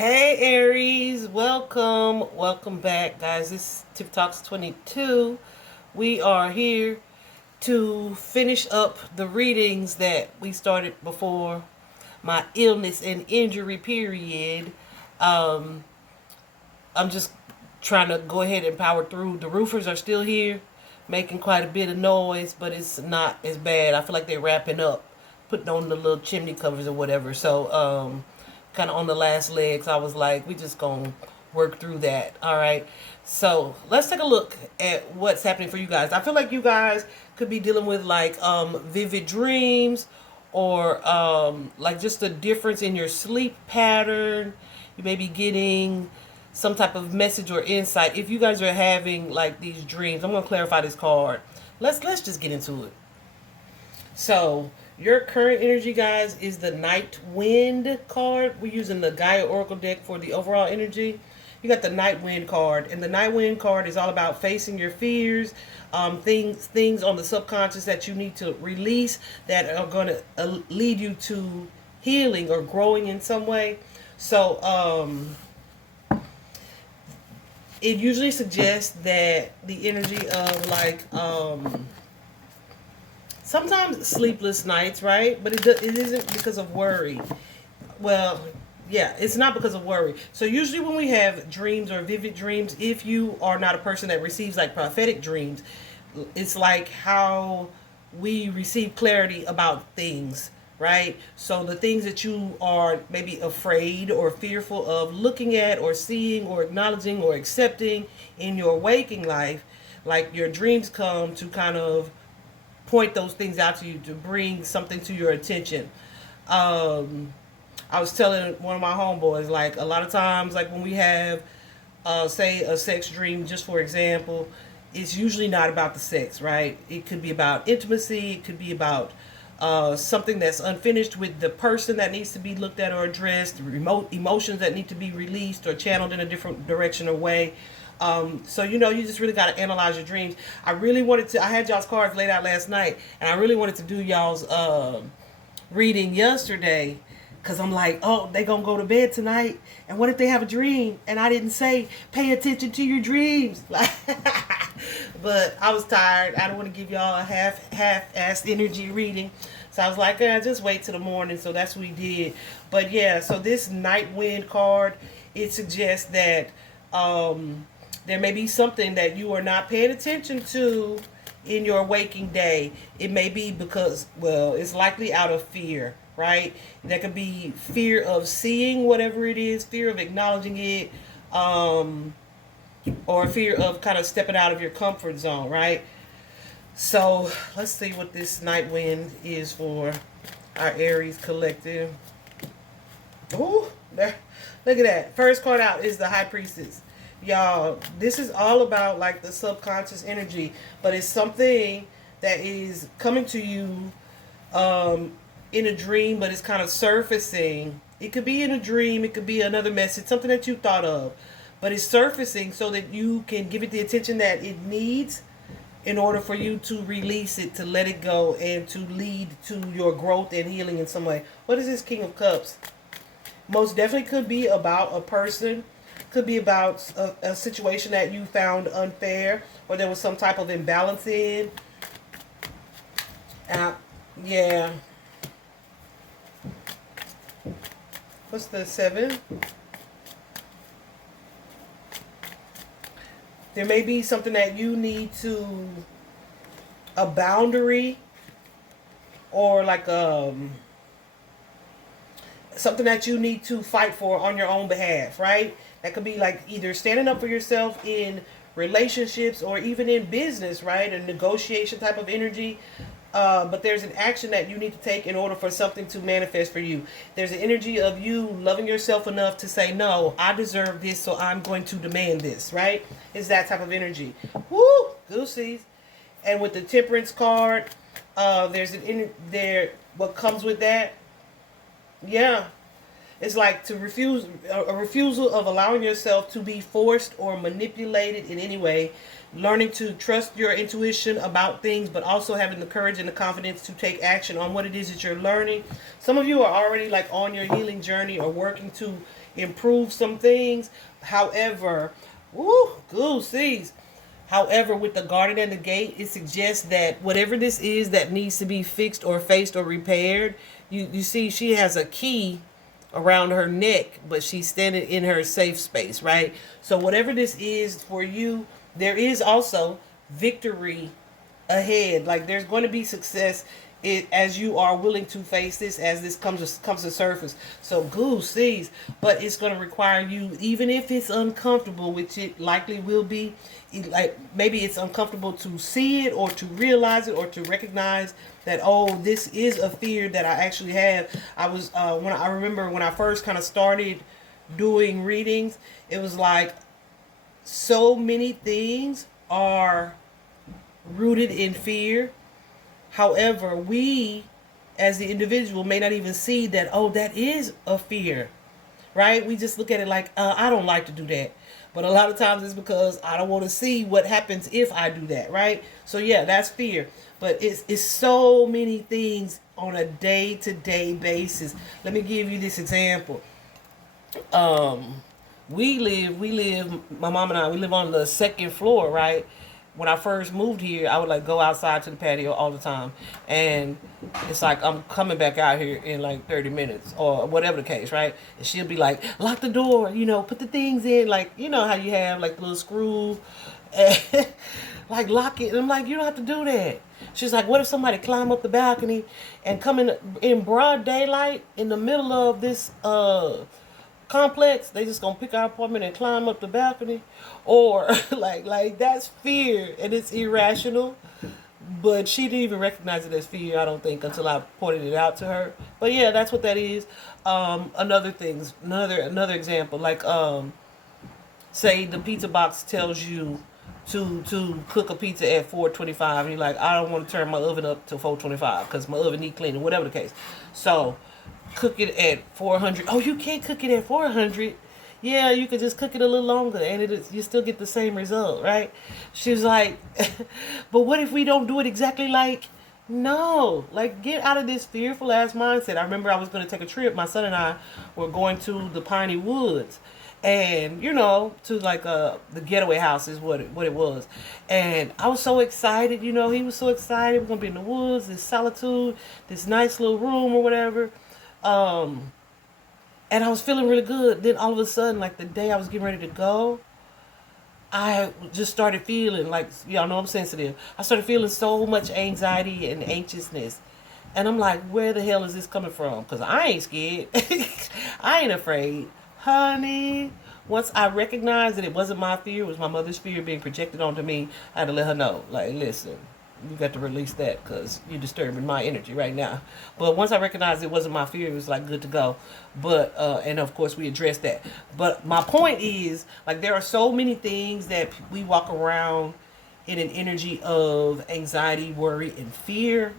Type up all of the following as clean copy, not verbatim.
Hey Aries, welcome back, guys. This is Tip Talks 22. We are here to finish up the readings that we started before my illness and injury period. Um, I'm just trying to go ahead and power through. The roofers are still here, making quite a bit of noise, but it's not as bad. I feel like they're wrapping up, putting on the little chimney covers or whatever. So, kind of on the last legs, I was like, we just gonna work through that. All right. So let's take a look at what's happening for you guys. I feel like you guys could be dealing with like vivid dreams or like just a difference in your sleep pattern. You may be getting some type of message or insight. If you guys are having like these dreams, I'm gonna clarify this card. Let's just get into it. So your current energy, guys, is the Night Wind card. We're using the Gaia Oracle deck for the overall energy. You got the Night Wind card, and the Night Wind card is all about facing your fears, things on the subconscious that you need to release that are going to lead you to healing or growing in some way. So, it usually suggests that the energy of like sometimes sleepless nights, right? But it isn't because of worry. Well, yeah, it's not because of worry. So usually when we have dreams or vivid dreams, if you are not a person that receives like prophetic dreams, it's like how we receive clarity about things, right? So the things that you are maybe afraid or fearful of looking at or seeing or acknowledging or accepting in your waking life, like your dreams come to kind of point those things out to you, to bring something to your attention. I was telling one of my homeboys, like a lot of times, like when we have, say, a sex dream, just for example, it's usually not about the sex, right? It could be about intimacy. It could be about something that's unfinished with the person that needs to be looked at or addressed, remote emotions that need to be released or channeled in a different direction or way. So you know, you just really got to analyze your dreams. I had y'all's cards laid out last night, and I really wanted to do y'all's reading yesterday, because I'm like, oh, they gonna go to bed tonight, and what if they have a dream and I didn't say pay attention to your dreams? But I was tired. I don't want to give y'all a half-assed energy reading, so I was like, just wait till the morning. So that's what we did. But yeah, so this Night Wind card, it suggests that there may be something that you are not paying attention to in your waking day. It may be because, well, it's likely out of fear, right? That could be fear of seeing whatever it is, fear of acknowledging it, or fear of kind of stepping out of your comfort zone, right? So let's see what this Night Wind is for our Aries collective. Ooh, there, look at that. First card out is the High Priestess. Y'all, this is all about like the subconscious energy, but it's something that is coming to you in a dream, but it's kind of surfacing. It could be in a dream, it could be another message, something that you thought of, but it's surfacing so that you can give it the attention that it needs in order for you to release it, to let it go, and to lead to your growth and healing in some way. What is this King of Cups? Most definitely could be about a person, could be about a situation that you found unfair, or there was some type of imbalance in. Yeah. What's the 7? There may be something that you need to, a boundary, or like something that you need to fight for on your own behalf, right? That could be like either standing up for yourself in relationships or even in business, right? A negotiation type of energy. But there's an action that you need to take in order for something to manifest for you. There's an energy of you loving yourself enough to say, no, I deserve this, so I'm going to demand this, right? It's that type of energy. Woo! Goosies. And with the Temperance card, there's what comes with that. Yeah. It's like to refuse, a refusal of allowing yourself to be forced or manipulated in any way. Learning to trust your intuition about things, but also having the courage and the confidence to take action on what it is that you're learning. Some of you are already like on your healing journey or working to improve some things. However, woo, goosies. However, with the garden and the gate, it suggests that whatever this is that needs to be fixed or faced or repaired, you see she has a key around her neck, but she's standing in her safe space, right? So whatever this is for you, there is also victory ahead. Like there's going to be success as you are willing to face this, as this comes to surface. So goose sees, but it's going to require you, even if it's uncomfortable, which it likely will be. Like maybe it's uncomfortable to see it or to realize it or to recognize that, oh, this is a fear that I actually have. I was when I remember when I first kind of started doing readings, it was like so many things are rooted in fear. However, we as the individual may not even see that, oh, that is a fear, right? We just look at it like, I don't like to do that. But a lot of times it's because I don't want to see what happens if I do that, right? So yeah, that's fear. But it's so many things on a day-to-day basis. Let me give you this example. We live, my mom and I, we live on the second floor, right? When I first moved here, I would like go outside to the patio all the time. And it's like, I'm coming back out here in like 30 minutes or whatever the case, right? And she'll be like, lock the door, put the things in. Like, you know how you have like the little screw, like lock it. And I'm like, you don't have to do that. She's like, what if somebody climb up the balcony and come in broad daylight in the middle of this, complex, they just gonna pick our apartment and climb up the balcony? Or like that's fear, and it's irrational. But she didn't even recognize it as fear, I don't think, until I pointed it out to her. But yeah, that's what that is. Another example, like say the pizza box tells you to cook a pizza at 425, and you're like, I don't want to turn my oven up to 425 because my oven need cleaning, whatever the case. So cook it at 400. Oh, you can't cook it at 400. Yeah, you could just cook it a little longer and you still get the same result, right? She was like, but what if we don't do it exactly like? No, like get out of this fearful ass mindset. I remember I was going to take a trip. My son and I were going to the Piney Woods, and to like the getaway house is what it was. And I was so excited. He was so excited. We're going to be in the woods, this solitude, this nice little room or whatever. And I was feeling really good. Then all of a sudden, like the day I was getting ready to go, I just started feeling like, y'all know I'm sensitive. I started feeling so much anxiety and anxiousness. And I'm like, where the hell is this coming from? Because I ain't scared. I ain't afraid. Honey, once I recognized that it wasn't my fear, it was my mother's fear being projected onto me, I had to let her know, like, listen, you got to release that because you're disturbing my energy right now. But once I recognized it wasn't my fear, it was like good to go. But and of course we addressed that. But my point is, like, there are so many things that we walk around in an energy of anxiety, worry, and fear.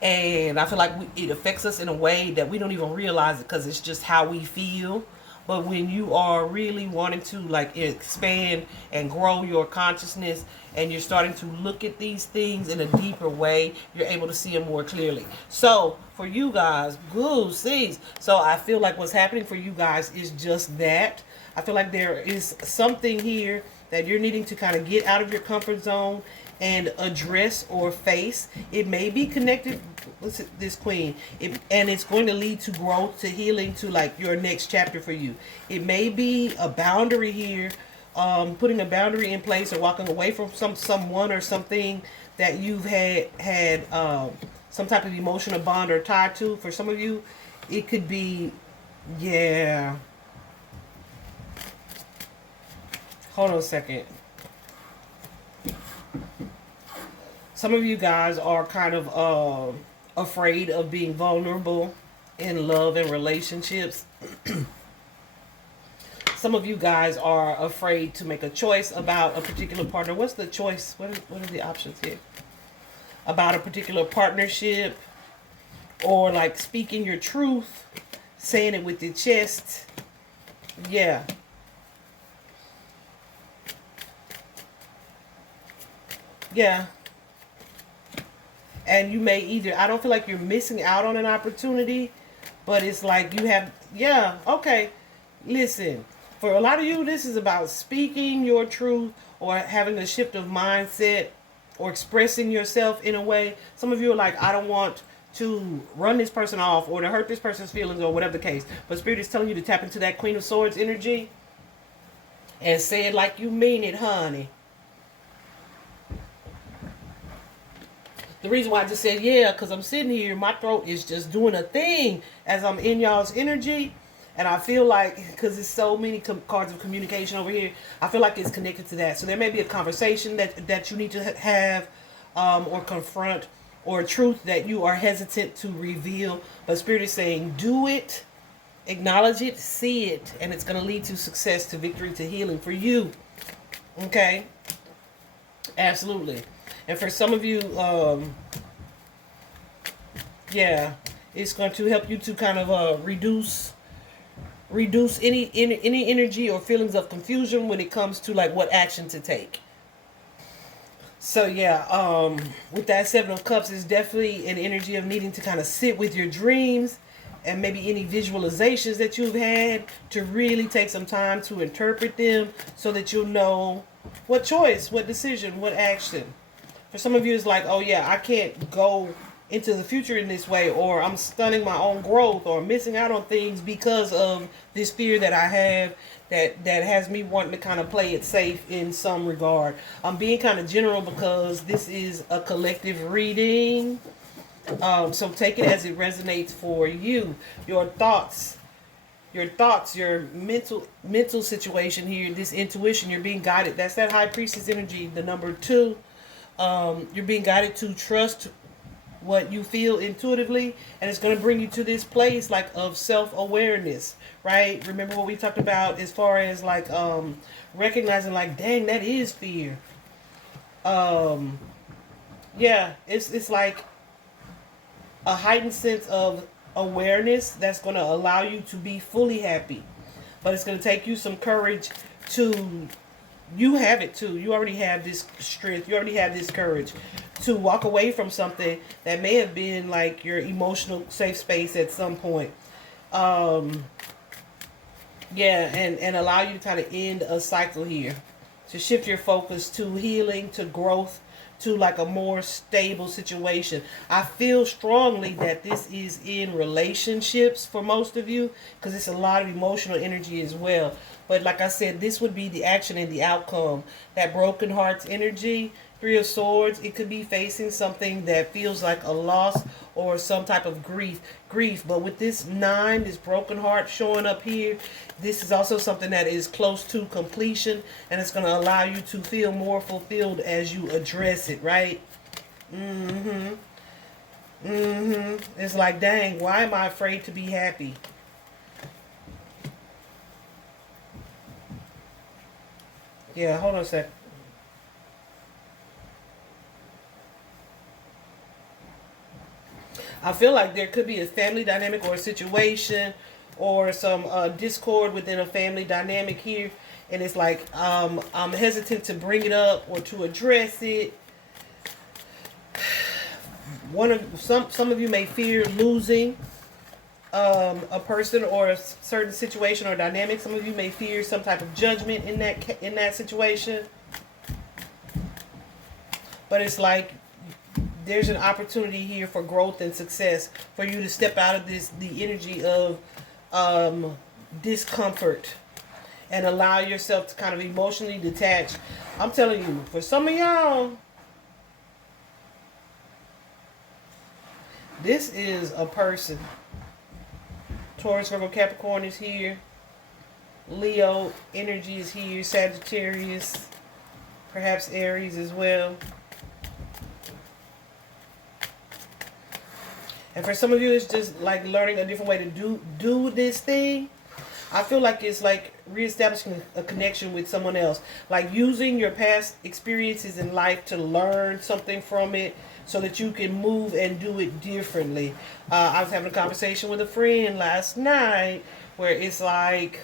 And I feel like it affects us in a way that we don't even realize it because it's just how we feel. But when you are really wanting to like expand and grow your consciousness and you're starting to look at these things in a deeper way, you're able to see them more clearly. So for you guys, goosies. So I feel like what's happening for you guys is just that. I feel like there is something here that you're needing to kind of get out of your comfort zone and address or face. It may be connected with this queen, and it's going to lead to growth, to healing, to like your next chapter for you. It may be a boundary here, putting a boundary in place or walking away from someone or something that you've had some type of emotional bond or tie to. For some of you, it could be, yeah. Hold on a second. Some of you guys are kind of afraid of being vulnerable in love and relationships. Some of you guys are afraid to make a choice about a particular partner. What's the choice? What are the options here? About a particular partnership, or like speaking your truth, saying it with your chest. Yeah. Yeah. And you may either, I don't feel like you're missing out on an opportunity, but it's like you have Yeah, okay. Listen, for a lot of you, this is about speaking your truth or having a shift of mindset or expressing yourself in a way. Some of you are like, I don't want to run this person off or to hurt this person's feelings or whatever the case. But Spirit is telling you to tap into that Queen of Swords energy and say it like you mean it, honey. The reason why I just said yeah, because I'm sitting here, my throat is just doing a thing as I'm in y'all's energy. And I feel like, because there's so many cards of communication over here, I feel like it's connected to that. So there may be a conversation that you need to have or confront, or a truth that you are hesitant to reveal. But Spirit is saying, do it, acknowledge it, see it, and it's going to lead to success, to victory, to healing for you. Okay? Absolutely. And for some of you, yeah, it's going to help you to kind of reduce any energy or feelings of confusion when it comes to like what action to take. So yeah, with that Seven of Cups is definitely an energy of needing to kind of sit with your dreams and maybe any visualizations that you've had, to really take some time to interpret them so that you'll know what choice, what decision, what action. For some of you, it's like, oh yeah, I can't go into the future in this way, or I'm stunning my own growth, or missing out on things because of this fear that I have that has me wanting to kind of play it safe in some regard. I'm being kind of general because this is a collective reading. So take it as it resonates for you. Your thoughts, your mental situation here, this intuition, you're being guided. That's that High Priestess energy, the number 2. You're being guided to trust what you feel intuitively, and it's going to bring you to this place like of self-awareness, right? Remember what we talked about as far as like recognizing like, dang, that is fear. Yeah, it's like a heightened sense of awareness that's going to allow you to be fully happy, but it's going to take you some courage to, you have it too, you already have this strength, you already have this courage to walk away from something that may have been like your emotional safe space at some point. Yeah, and allow you to kind of end a cycle here, to shift your focus to healing, to growth, to like a more stable situation. I feel strongly that this is in relationships for most of you, because it's a lot of emotional energy as well. But like I said, this would be the action and the outcome. That broken hearts energy, 3 of Swords, it could be facing something that feels like a loss or some type of grief. But with this 9, this broken heart showing up here, this is also something that is close to completion, and it's going to allow you to feel more fulfilled as you address it, right? It's like, dang, why am I afraid to be happy? Yeah, hold on a sec. I feel like there could be a family dynamic or a situation or some discord within a family dynamic here, and it's like I'm hesitant to bring it up or to address it. Some of you may fear losing a person or a certain situation or dynamic. Some of you may fear some type of judgment in that situation. But it's like there's an opportunity here for growth and success, for you to step out of the energy of discomfort and allow yourself to kind of emotionally detach. I'm telling you, for some of y'all, this is a person. Taurus, Virgo, Capricorn is here. Leo energy is here. Sagittarius, perhaps Aries as well. And for some of you, it's just like learning a different way to do this thing. I feel like it's like reestablishing a connection with someone else. Like using your past experiences in life to learn something from it so that you can move and do it differently. I was having a conversation with a friend last night where it's like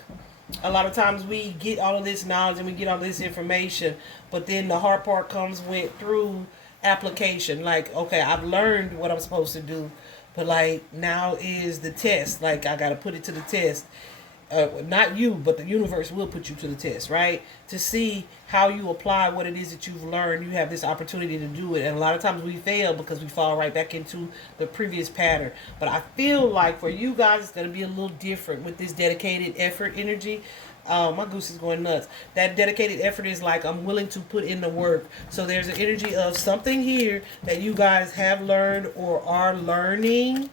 a lot of times we get all of this knowledge and we get all this information, but then the hard part comes through application. Like, okay, I've learned what I'm supposed to do, But like now is the test. Like I gotta put it to the test. Not you, but the universe will put you to the test, right? To see how you apply what it is that you've learned. You have this opportunity to do it. And a lot of times we fail because we fall right back into the previous pattern. But I feel like for you guys, it's going to be a little different with this dedicated effort energy. My goose is going nuts. That dedicated effort is like I'm willing to put in the work. So there's an energy of something here that you guys have learned or are learning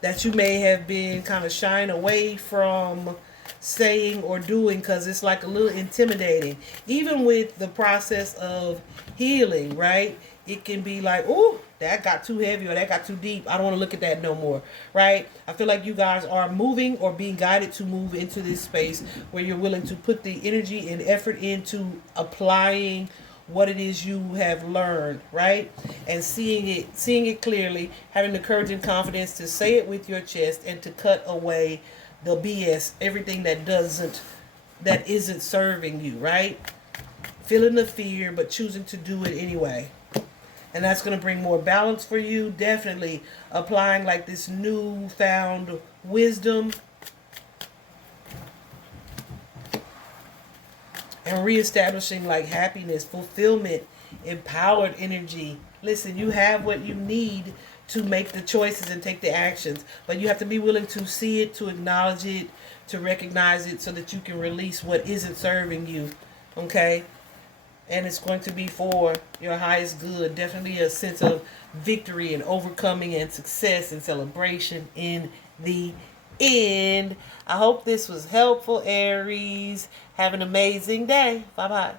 that you may have been kind of shying away from saying or doing because it's like a little intimidating. Even with the process of healing, right? It can be like, oh, that got too heavy or that got too deep. I don't want to look at that no more, right? I feel like you guys are moving or being guided to move into this space where you're willing to put the energy and effort into applying what it is you have learned, right? And seeing it clearly, having the courage and confidence to say it with your chest and to cut away the BS, everything that isn't serving you, right? Feeling the fear but choosing to do it anyway. And that's going to bring more balance for you. Definitely applying like this newfound wisdom and reestablishing like happiness, fulfillment, empowered energy. Listen, you have what you need to make the choices and take the actions, but you have to be willing to see it, to acknowledge it, to recognize it so that you can release what isn't serving you. Okay? And it's going to be for your highest good. Definitely a sense of victory and overcoming and success and celebration in the end. I hope this was helpful, Aries. Have an amazing day. Bye-bye.